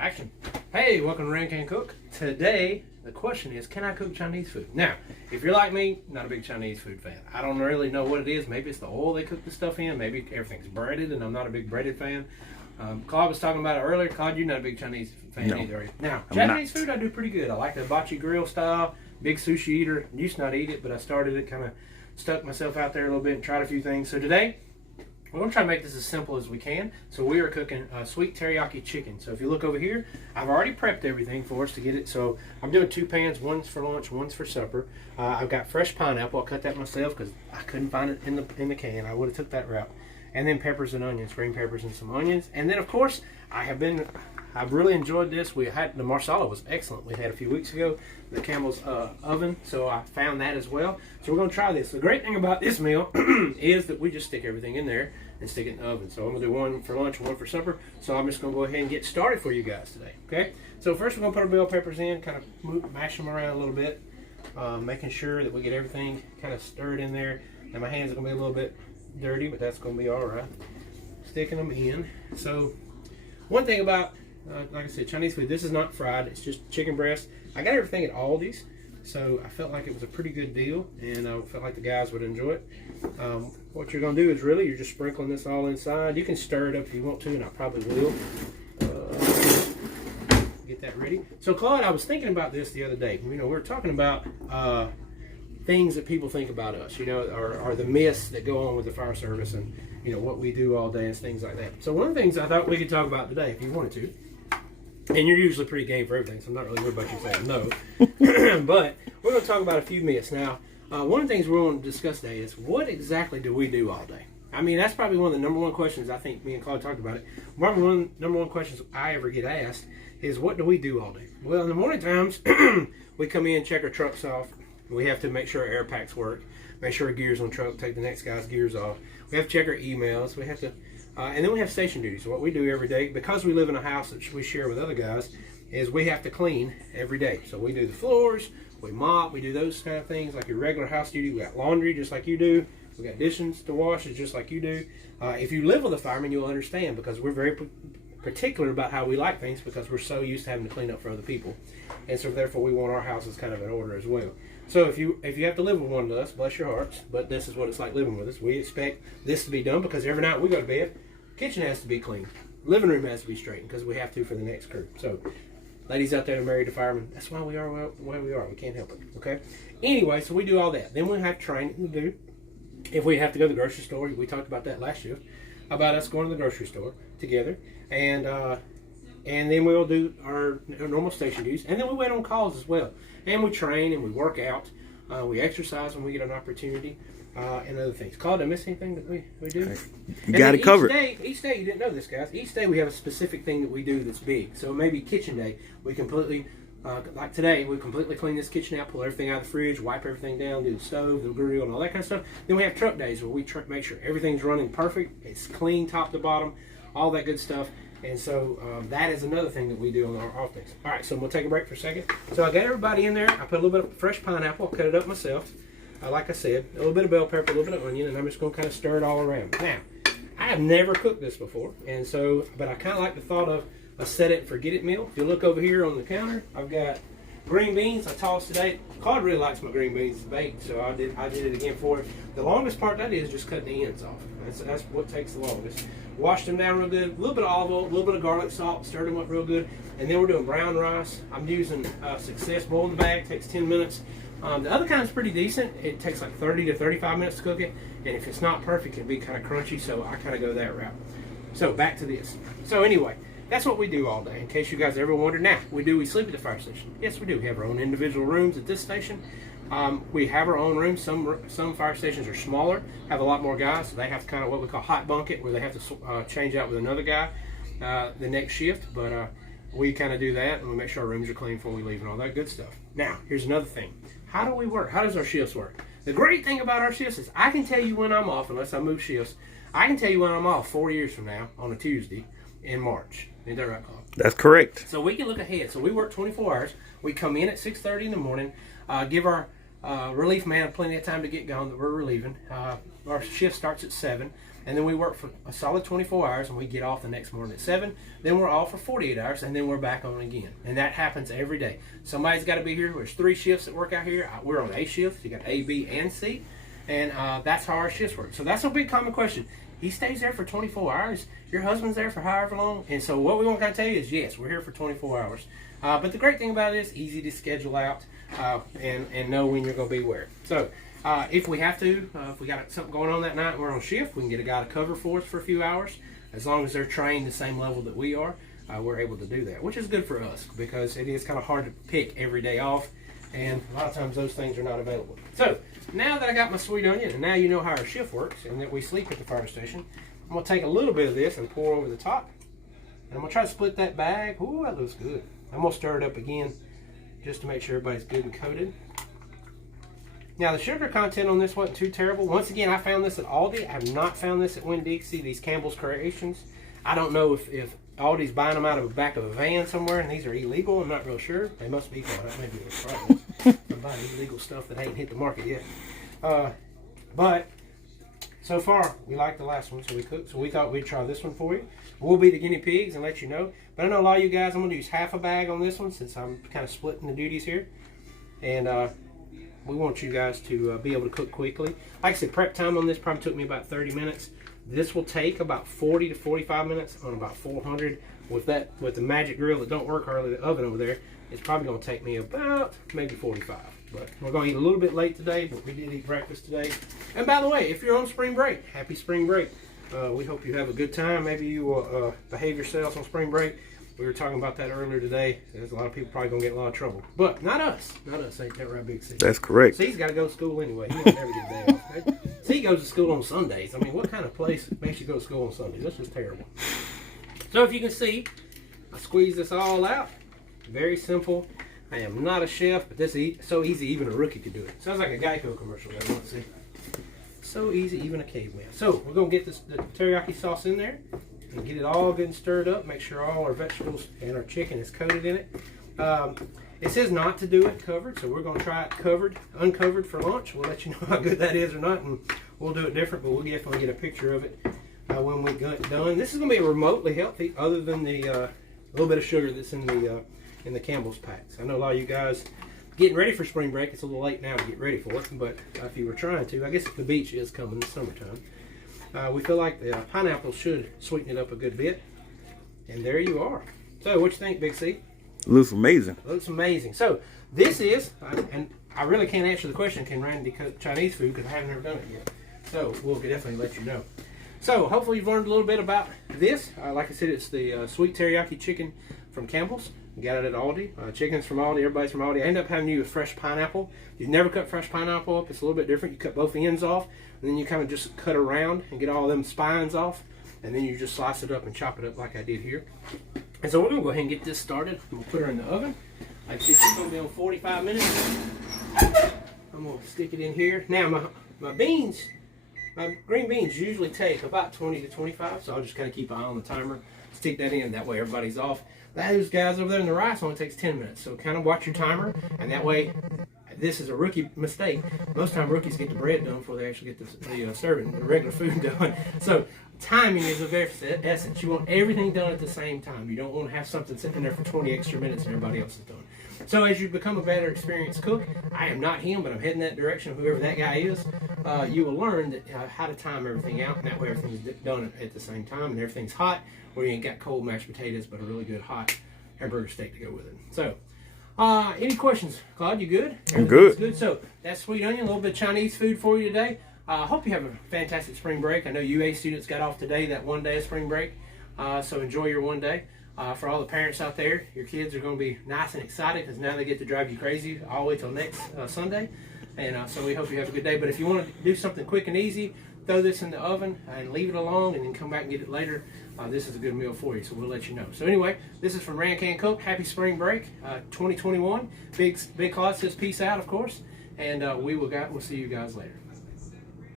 Action. Hey, welcome to Rancancook. Today, the question is, can I cook Chinese food? Now, if you're like me, not a big Chinese food fan. I don't really know what it is. Maybe it's the oil they cook the stuff in. Maybe everything's breaded, and I'm not a big breaded fan. Claude was talking about it earlier. Claude, you're not a big Chinese fan either, are you? Now, Japanese food, I do pretty good. I like the hibachi grill style. Big sushi eater. Used to not eat it, but I started it, kind of stuck myself out there a little bit and tried a few things. So today, we're going to try to make this as simple as we can. So we are cooking sweet teriyaki chicken. So if you look over here, I've already prepped everything for us to get it. So I'm doing 2 pans. One's for lunch, one's for supper. I've got fresh pineapple. I cut that myself because I couldn't find it in the can. I would have took that route. And then peppers and onions, green peppers and some onions. And then of course, I've really enjoyed this. We had the marsala was excellent. We had a few weeks ago the Campbell's oven, so I found that as well. So we're going to try this. The great thing about this meal is that we just stick everything in there and stick it in the oven. So I'm going to do one for lunch, one for supper. So I'm just going to go ahead and get started for you guys today. Okay. So first we're going to put our bell peppers in, kind of mash them around a little bit, making sure that we get everything kind of stirred in there. And my hands are going to be a little bit dirty, but that's going to be all right. Sticking them in. So one thing about like I said, Chinese food, this is not fried, it's just chicken breast. I got everything at Aldi's, so I felt like it was a pretty good deal, and I felt like the guys would enjoy it. What you're going to do is you're just sprinkling this all inside. You can stir it up if you want to, and I probably will. Get that ready. So Claude, I was thinking about this the other day. You know, we were talking about things that people think about us, you know, or the myths that go on with the fire service and, you know, what we do all day and things like that. So one of the things I thought we could talk about today, if you wanted to, and you're usually pretty game for everything, so I'm not really worried about you saying no. But we're going to talk about a few myths. Now, one of the things we're going to discuss today is what exactly do we do all day? I mean, that's probably one of the number one questions. I think me and Claude talked about it. Number one questions I ever get asked is, what do we do all day? Well, in the morning times, we come in, check our trucks off. We have to make sure our air packs work, make sure our gears on the truck, take the next guy's gears off. We have to check our emails. We have to... and then we have station duties. What we do every day, because we live in a house that we share with other guys, is we have to clean every day. So we do the floors, we mop, we do those kind of things like your regular house duty. We got laundry just like you do. We got dishes to wash just like you do. If you live with a fireman, you'll understand, because we're very particular about how we like things, because we're so used to having to clean up for other people. And so therefore we want our houses kind of in order as well. So if you have to live with one of us, bless your hearts, but this is what it's like living with us. We expect this to be done because every night we go to bed, kitchen has to be clean, living room has to be straightened because we have to for the next crew. So ladies out there that are married to firemen, that's why we are the way we are. We can't help it, okay? Anyway, so we do all that. Then we have training to do. If we have to go to the grocery store, we talked about that last year, about us going to the grocery store together. And then we'll do our normal station duties. And then we wait on calls as well. And we train and we work out. We exercise when we get an opportunity. And other things. Claude, did I miss anything that we do? You got it covered. Each day, you didn't know this, guys. Each day we have a specific thing that we do that's big. So maybe kitchen day, we completely, like today, we completely clean this kitchen out, pull everything out of the fridge, wipe everything down, do the stove, the grill, and all that kind of stuff. Then we have truck days where we make sure everything's running perfect, it's clean top to bottom, all that good stuff. And so that is another thing that we do on our off days. All right, so we'll take a break for a second. So I got everybody in there. I put a little bit of fresh pineapple, cut it up myself. Like I said, a little bit of bell pepper, a little bit of onion, and I'm just going to kind of stir it all around. Now, I have never cooked this before, and so, but I kind of like the thought of a set it and forget it meal. If you look over here on the counter, I've got green beans I tossed today. Claude really likes my green beans baked, so I did it again for him. The longest part of that is just cutting the ends off. That's what takes the longest. Washed them down real good, a little bit of olive oil, a little bit of garlic salt, stirred them up real good, and then we're doing brown rice. I'm using Success bowl in the bag, takes 10 minutes. The other kind is pretty decent. It takes like 30 to 35 minutes to cook it, and if it's not perfect, it can be kind of crunchy, so I kind of go that route. So back to this. So anyway, that's what we do all day, in case you guys ever wondered. Now, we sleep at the fire station. Yes, we do. We have our own individual rooms at this station. We have our own rooms. Some fire stations are smaller, have a lot more guys, so they have to kind of what we call hot bunk it, where they have to change out with another guy the next shift, but we kind of do that, and we make sure our rooms are clean before we leave and all that good stuff. Now, here's another thing. How do we work? How does our shifts work? The great thing about our shifts is I can tell you when I'm off, unless I move shifts. I can tell you when I'm off 4 years from now on a Tuesday in March. Isn't that right, Claude? That's correct. So we can look ahead. So we work 24 hours. We come in at 6:30 in the morning, give our relief man plenty of time to get going that we're relieving. Our shift starts at 7. and then we work for a solid 24 hours, and we get off the next morning at 7. Then we're off for 48 hours, and then we're back on again. And that happens every day. Somebody's got to be here. There's 3 shifts that work out here. We're on A shifts. You got A, B, and C, and that's how our shifts work. So that's a big common question. He stays there for 24 hours. Your husband's there for however long. And so what we want to tell you is, yes, we're here for 24 hours. But the great thing about it is easy to schedule out and know when you're going to be where. So if we have to, if we got something going on that night, we're on shift, we can get a guy to cover for us for a few hours. As long as they're trained the same level that we are, we're able to do that, which is good for us because it is kind of hard to pick every day off. And a lot of times those things are not available. So now that I got my sweet onion, and now you know how our shift works and that we sleep at the fire station, I'm going to take a little bit of this and pour over the top. And I'm going to try to split that bag. Ooh, that looks good. I'm going to stir it up again just to make sure everybody's good and coated. Now the sugar content on this wasn't too terrible. Once again, I found this at Aldi. I have not found this at Winn-Dixie, these Campbell's Creations. I don't know if Aldi's buying them out of the back of a van somewhere and these are illegal. I'm not real sure. They must be. Well, that may be the problem. I'm buying illegal stuff that ain't hit the market yet. But so far, we like the last one, so we cooked. So we thought we'd try this one for you. We'll be the guinea pigs and let you know. But I know a lot of you guys, I'm going to use half a bag on this one since I'm kind of splitting the duties here. And we want you guys to be able to cook quickly. Like I said, prep time on this probably took me about 30 minutes. This will take about 40 to 45 minutes on about 400. With the magic grill that don't work hardly, the oven over there, it's probably going to take me about maybe 45. But we're going to eat a little bit late today, but we did eat breakfast today. And by the way, if you're on spring break, happy spring break. We hope you have a good time. Maybe you will behave yourselves on spring break. We were talking about that earlier today. There's a lot of people probably going to get in a lot of trouble. But not us. Not us. Ain't that right, Big C? That's correct. C's got to go to school anyway. He won't never get a day off. C goes to school on Sundays. I mean, what kind of place makes you go to school on Sundays? That's just terrible. So if you can see, I squeeze this all out. Very simple. I am not a chef, but this is so easy even a rookie could do it. Sounds like a Geico commercial. Let's see. So easy, even a caveman. So we're going to get the teriyaki sauce in there and get it all good and stirred up. Make sure all our vegetables and our chicken is coated in it. It says not to do it covered, so we're going to try it uncovered for lunch. We'll let you know how good that is or not, and we'll do it different, but we'll definitely get a picture of it when we get it done. This is going to be remotely healthy, other than the little bit of sugar that's in the Campbell's packs. I know a lot of you guys getting ready for spring break. It's a little late now to get ready for it, but if you were trying to, I guess the beach is coming in the summertime. We feel like the pineapple should sweeten it up a good bit. And there you are. So what you think, Big C? Looks amazing. Looks amazing. So this is, and I really can't answer the question, can Randy cook Chinese food, because I haven't ever done it yet. So we'll definitely let you know. So hopefully you've learned a little bit about this. Like I said, it's the sweet teriyaki chicken from Campbell's. You got it at Aldi. Chicken's from Aldi. Everybody's from Aldi. I end up having to use fresh pineapple. You've never cut fresh pineapple up. It's a little bit different. You cut both ends off, and then you kind of just cut around and get all them spines off, and then you just slice it up and chop it up like I did here. And so we're going to go ahead and get this started. We'll put her in the oven. Like this is going to be on 45 minutes. I'm going to stick it in here. Now my beans, my green beans usually take about 20 to 25, so I'll just kind of keep an eye on the timer. Stick that in, that way everybody's off. Those guys over there in the rice only takes 10 minutes, so kind of watch your timer, and that way, this is a rookie mistake. Most time rookies get the bread done before they actually get the serving, the regular food done. So timing is of essence. You want everything done at the same time. You don't want to have something sitting there for 20 extra minutes and everybody else is done. So as you become a better experienced cook, I am not him, but I'm heading that direction, whoever that guy is, you will learn that, how to time everything out, and that way everything's done at the same time, and everything's hot, where you ain't got cold mashed potatoes, but a really good hot hamburger steak to go with it. So, any questions, Claude? You good? I'm good. Good. So that's sweet onion, a little bit of Chinese food for you today. I hope you have a fantastic spring break. I know UA students got off today, that one day of spring break. So enjoy your one day. For all the parents out there, your kids are going to be nice and excited because now they get to drive you crazy all the way till next Sunday. And so we hope you have a good day. But if you want to do something quick and easy, throw this in the oven and leave it alone and then come back and get it later. This is a good meal for you, so we'll let you know. So anyway, this is from Rancancook. Happy spring break, 2021. Big Claude says peace out, of course. And we'll see you guys later.